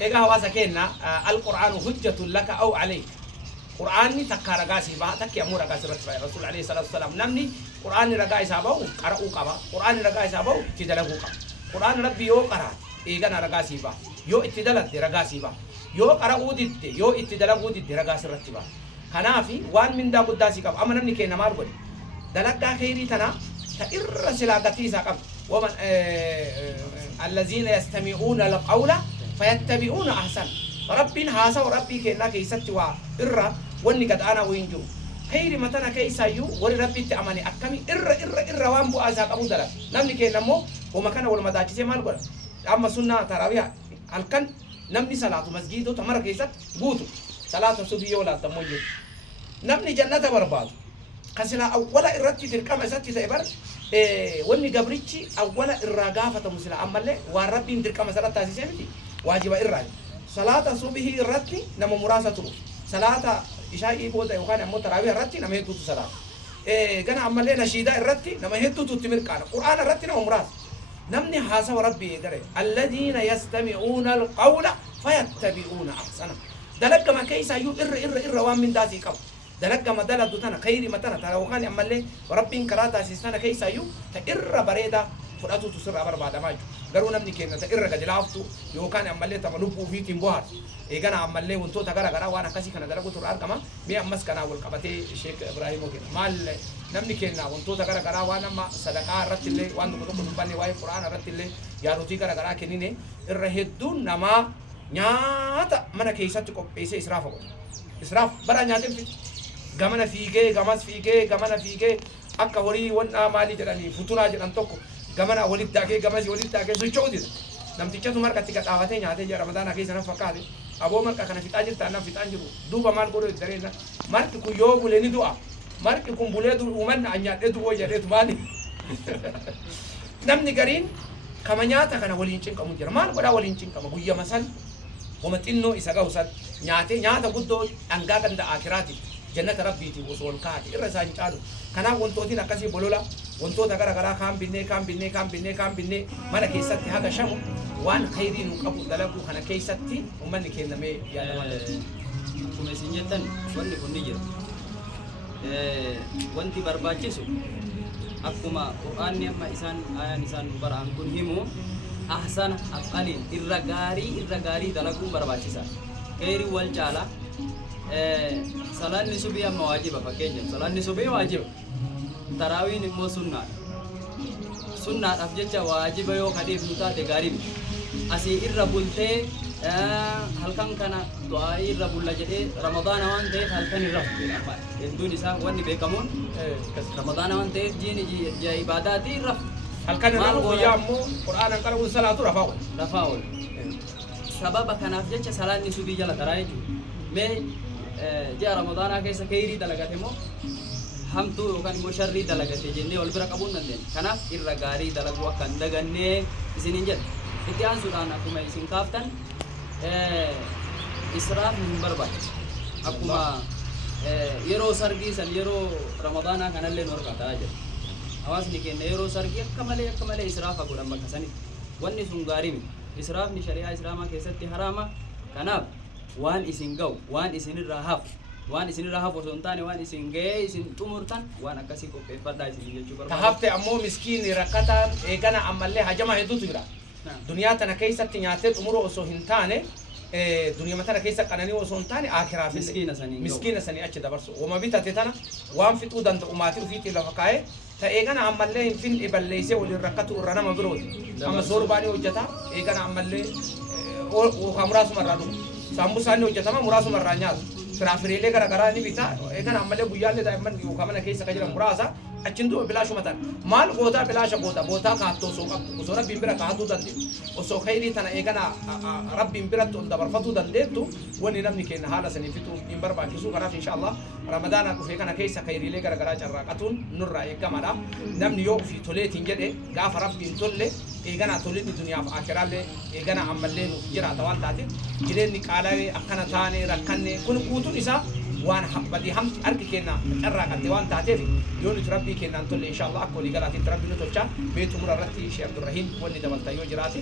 إيجا هواسا كينا القرآن حجة لك أو عليك قرآني تكا رقاسي با تكي أمور رقاسي رسول عليه الصلاة والسلام نمني قرآني رقاسي باو قرأو قبا قرآني رقاسي باو اتدلقو قبا قرآن ربي يو قرأت إيغانا رقاسي با يو اتدلت رقاسي با يو قرأو ديت يو اتدلقو ديت رقاسي رتبا كنافي وان من دا قداسي قبا أما نمني كينا مارقل دلقا خيري تنا تإر سلاقتي ساقب ومن الذين يستمعون القول فيتبعون أحسن ربين هاسا وربي كنا كيست وإرّا وني قد أنا وينجو خير متنا كيسا يو وري ربي تأماني أكمي إرّا وانبو آساق أبو دلال نمني كي نمو ومكان والمداجي سي مال قول أما سنة تراويها الكن نمني صلاة مسجد تمر كيست بوتو صلاة صبي ولا تموجد نمني جنة برباد كسلا أولا إرّتي تركام إساتي سيبر وني قبريتي أولا إرّاقافة مسلا أما اللي وربي تركام إساتي تاسيسي واجب إرّاقي صلاة صبح الرتي نما مراسة صلاة إشاء بودا يوكان أمو تراويح الرتي نما هدو صلاة كان عمل لنا نشيدة الرتي نما هدو تتمر كان قرآن الرتي نما مراس نمني حاسا وربي يقرأ الذين يستمعون القول فيتبعون أحسنه دلق ما كيسا يو إر وان من داسي كم دلق ما دلق دوتنا خيري متنا تراوخان عمل لي وربي انكراتا سيستانا كيسا يو تإر بريدا فرأتو تسر أبر بعد ماجو قالوا نمني كنا تإر قدلافتو يوكان عملي تملوبو في تيمبوهر إيجانا عملي وانتو تقرا وانا كاسي كنا درجو ترار كمان مي أمس كنا والكبتي الشيخ إبراهيم وكنا مال نمني كنا وانتو تقرا وانا ما صدقاء رت اللي وانا كتب نبني واي قرآن رت اللي يا روتي كنا كنينه الرهدون نما نياتا منا كيساتكو بيسي إسراف برا نياتين في جمانا فيجي جمانا فيجي أكا وري وانا مالي جراني فتورا جران توكو gamana walit taake gamasi walit taake sochooti namtichatu marka tika taawate nyaate jara ramadana keessa na fakkaate aboo marka kana fixaa jirta na fixaan jiru duuba maal godho dareena marki kun yoo bule ni du'a marki kun bulee du umanna anyaadhe du woo jedheetu baani namni gariin kama nyaata kana waliin cinqamu jira maal godhaa waliin cinqama guyya masal wama xinnoo isa ga'usan nyaate nyaata guddoo dhangaa ganda akiraati جنة ربي تي وصول كاتي الرسالة كانوا كنا وانتوتي نكاسي بولولا وانتوتا كرا كرا كام بني مانا كيستي هذا شمو وان خيرين وقبو دلقو كنا كيستي ومن كينا مي يا نمال كم سنجتن واني كنيجر وانتي برباچسو أكما قرآن يما إسان آية إسان برهان كن همو أحسن أفعالين إرغاري دلقو برباچسا خيري والجالا salaan ni subii amma waajiba fakkeenyaaf salaan ni subii waajiba taraawiin immoo sunnaadhaaf jecha waajiba yoo kadhiifnu taate gaarii miti asii irra bultee halkan kana du'aa'ii irra bulla jedhee ramadaana waan ta'eef halkan irra hedduun isaa wanni beekamuun ramadaana waan ta'eef ji'a ibaadaatii irra halkan irra guyyaa ammoo qur'aanan qarabuun salaatu rafaa oolu sababa kanaaf jecha salaan ni subii jala taraa jechuudha mee جاء رمضان كيسا كيري دلقته مو همتو وكان مو شري دلقته جنة والبرا قبول نندين كناف إرغاري دلقوا كان دغنة إسنين جد إتيان سودان أكما إسن كافتن إسراف من برباد أكما يرو سرقي سن يرو رمضان كان اللي نور كتاجر أواس نكين يرو سرقي أكمل إسراف أقول أما كسني واني سنغاري إسراف نشريعة إسلاما كيستي حراما كناف وان إسن جو وان إسن الرهاف وسنتاني وان إسن جاي إسن تمرتان وان أكاسي كوبي فردا إسن يجوا كهفت أمو مسكين ركعتان إيجانا عمل له هجمة هدو تبرا دنيا تنا كيسة تنياتل أمور وسهنتانه دنيا مثلا كيسة كناني وسهنتاني آخرها في مسكين سني أشد برسو وما بيتا تتنا وان في تودان تأماتي وفي تلافكاي تأيجانا عمل له فين إبليسه والركعت ورنا مبرود أما زورباني وجتا إيجانا عمل له وخمراس مرادو sambusaani hojjetama muraasu marraa nyaatu firaafireelee garaagaraa ni bita eegan ammallee guyyaallee daa'imman yookaan keessa kan jiran muraasa achiin duuba bilaashuma tan maal gootaa bilaasha gootaa kaattoo osoo qabdu osoo rabbiin bira kaatuu dandeettu osoo khayrii tana eegana rabbiin biratti ol dabarfatuu dandeettu wanni namni kenna haala sanii fixuu hin barbaachisu kanaaf inshaallah ramadaana dhufee kana keessa khayriilee garaagaraa carraaqatuun nurraa eegamadha namni yoo ofii toleetiin jedhe gaafa rabbiin tolle eegana tolli duniyaaf akiraalee eegana ammallee nuuf jiraata waan taateef jireenyi qaala'ee akkana taane rakkanne kun guutuun isaa waan badii hamti arki kenna carraaqatte waan taateef yoo nuti rabbii kennaan tolle inshaallah akka walii galaatiitti rabbi nu tolcha beetu mura irratti Sheekh Abdurrahiim wanni dabalta yoo jiraate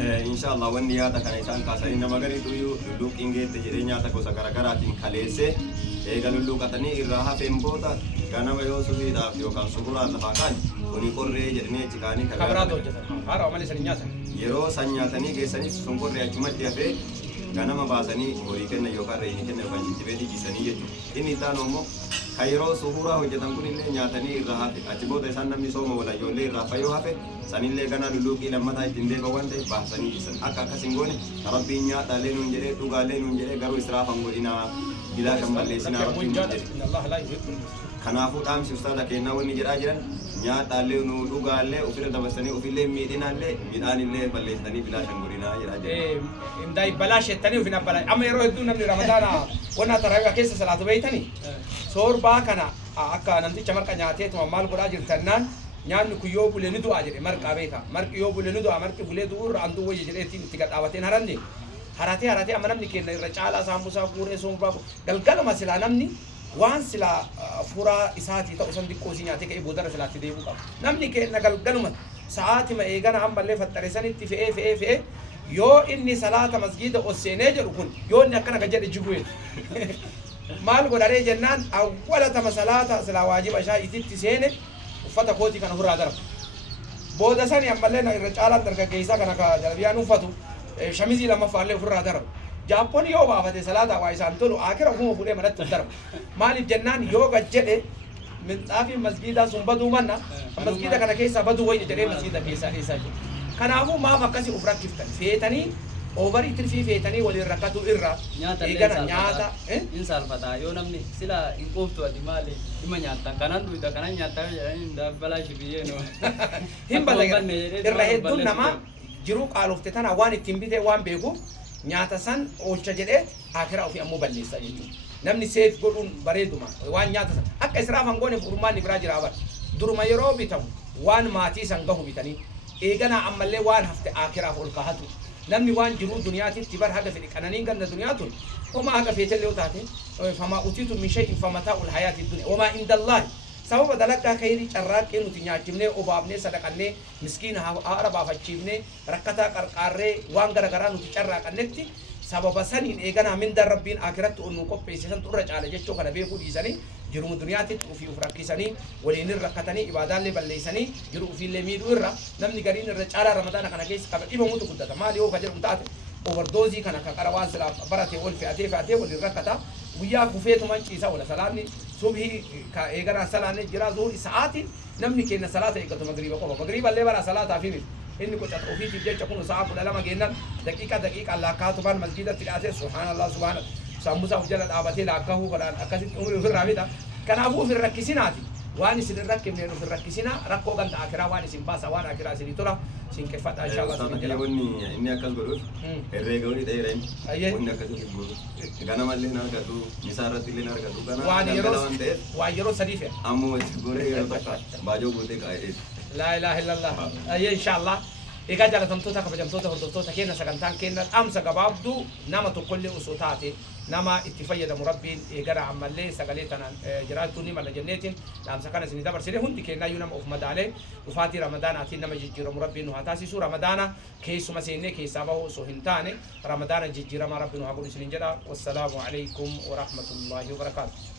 إن شاء الله ونياتا كان إنسان كاسرين نما غري تويو لوك إنجيت تجري نياتا كوسا غرغراتين خليسه إيغا لوك أتني إراها فيمبوتا كان ما يوسف يدا يو كان سكولا لفاكان وني قرر جرني تكاني كبرات وجهه هارا ومالي سنياتا يرو سنياتني كيسني سنقر رياجمت يافي كان ما باسني وريكن يوكا ريني كن فانجي تبيدي جسني يجو إني تانومو خيرو سهورا هجتان كن اللي نياتني إراها أجبوت إسان نمي سوما ولا يولي رافيو هافي sanillee kana luluuqii lammataa ittiin deebi'u waan ta'eef baasanii dhiisan akka akkas hin goone rabbiin nyaadhaalee nuun jedhee dhugaalee nuun jedhee garuu israafan godhinaa bilaa kan balleessinaa rabbiin nuun jedhe kanaafuu dhaamsi ustaada kennaa wanni jedhaa jiran nyaadhaalee nuu dhugaalee ofirra dabarsanii ofillee miidhinaallee midhaanillee balleessanii bilaa kan godhinaa jedhaa jiran indaay balaa sheettanii ofin abbalaa amma yeroo hedduu namni ramadaana wanna tarawih keessa salaatu beeytanii soorbaa kana akka namticha marqa nyaateetuma maal godhaa jirtannaan nyaanni kun yoo bulee ni du'a jedhe marqaa beeka marqi yoo bulee ni du'a marqi bulee du'urra antuu wayya jedheetiin itti gadhaabateen haranne haratee amma namni kenna irra caalaa saambusaa fuuree sombaa galgaluma silaa namni waan silaa fuuraa isaatii ta'u san xiqqoo si nyaatee ka'ee boodara silaatti deebi'u qaba namni kenna galgaluma sa'aatima eegana ammallee faxxareessanitti fe'ee yoo inni salaata masgiida osseenee jedhu kun yoo inni akkana kan jedhe jigu'e maal godharee jennaan awwalatama salaata silaa waajiba isaa ititti seene uffata kooti kana ofirraa darba booda sani ammallee na irra caalaan dargaggeessaa kana ka jalbiyaan uffatu shamizii lammaffaallee ofirraa darba jaappoon yoo baafate salaata waa isaan tolu akira ofuma fuudhee manatti darba maaliif jennaan yoo gad jedhe minxaafii masgiidaa sun baduu manna masgiida kana keessaa baduu wayya jedhee masgiida keessaa jiru kanaafuu maaf akkasii uf rakkiftan feetanii overii tirfii feetanii waliin rakkatu irra eegana nyaata in salfata yoo namni sila in qoftu ati maali dhimma nyaata kanan duuta kanan nyaata jedhanii dabbalaa shibiyyee no hin bada irra hedduun nama jiruu qaalofte tana waan ittiin bitee waan beekuuf nyaata san oolcha jedhee akira ofii ammoo balleessa jechuudha namni seef godhuun bareeduma waan nyaata san akka israafan goone furmaanni biraa jira abar duruma yeroo bitamu waan maatii san gahu bitanii eegana ammallee waan hafte akiraaf ol kaahatu namni waan jiruu duniyaatitti bar haga fedhi qananiin ganna duniyaatun wama haga feetellee taate fama utiitu min shay'in famataa'ul hayaati dunya wama indallahi sababa dalagaa khayrii carraaqee nuti nyaachifnee obaafnee sadaqannee miskiina haara baafachiifnee rakkataa qarqaarree waan garagaraa nuti carraaqannetti sababa saniin eeganaa minda rabbiin akiratti onnu qopheessisan turra caala jechuu kana beekuu dhiisanii jiruu duniyaatitti ofii uf rakkisanii waliin rakkatanii ibaadaallee balleessanii jiruu ofiillee miidhuu irra namni gariin irra caalaa ramadaana kana keessa qaba dhibamutu guddata maali yoo ka jedhamu taate overdoozii kana ka qara waan silaa baratee ol fe'atee waliin rakkata guyyaa kufeetuman ciisa wala salaanni subhii ka eeganaa salaanni jira zuhuri sa'aatiin namni kenna salaata eeggatu magriiba qofa magriiballee bara salaataa fi inni qocat ofiitiif jecha kun sa'a 12 geennan daqiiqa lakkaatumaan masjiidatti dhiyaatee subhaanallah sambusaa of jala dhaabatee laakkahuu godhaan akkasitti umurii ofirraa mita kanaafuu ofin rakkisinaati waan isin rakkifneen ofin rakkisina rakkoo ganda akiraa waan isin baasa waan akiraa isinii tola sinqeffadha inshallah inni akkas godhuuf herreegawni dheereen inni akkas godhu ganamallee hin argatu misaarratti illee hin argatu waan yeroo sadii fe'a ammoo itti goree yeroo takka baajoo gootee qaa'ee لا إله إلا الله أيه إن شاء الله إيجا جالة تمتوتا كفجمتوتا هردوتوتا كينا سكنتان كينا أمسا قبابدو نما تقول أسوتاتي نما اتفاية مربين إيجا عمل لي سقليتنا جراتوني مال جنتين أمسا كان سني دبر سني هندي كينا يونم أوف مدالة وفاتي رمضان أتين نما جيرو مربين وهاتاسي سو رمضان كيس مسينة كيس أباه سوهنتاني رمضان جيرو مربين وهقول سنين جدا والسلام عليكم ورحمة الله وبركاته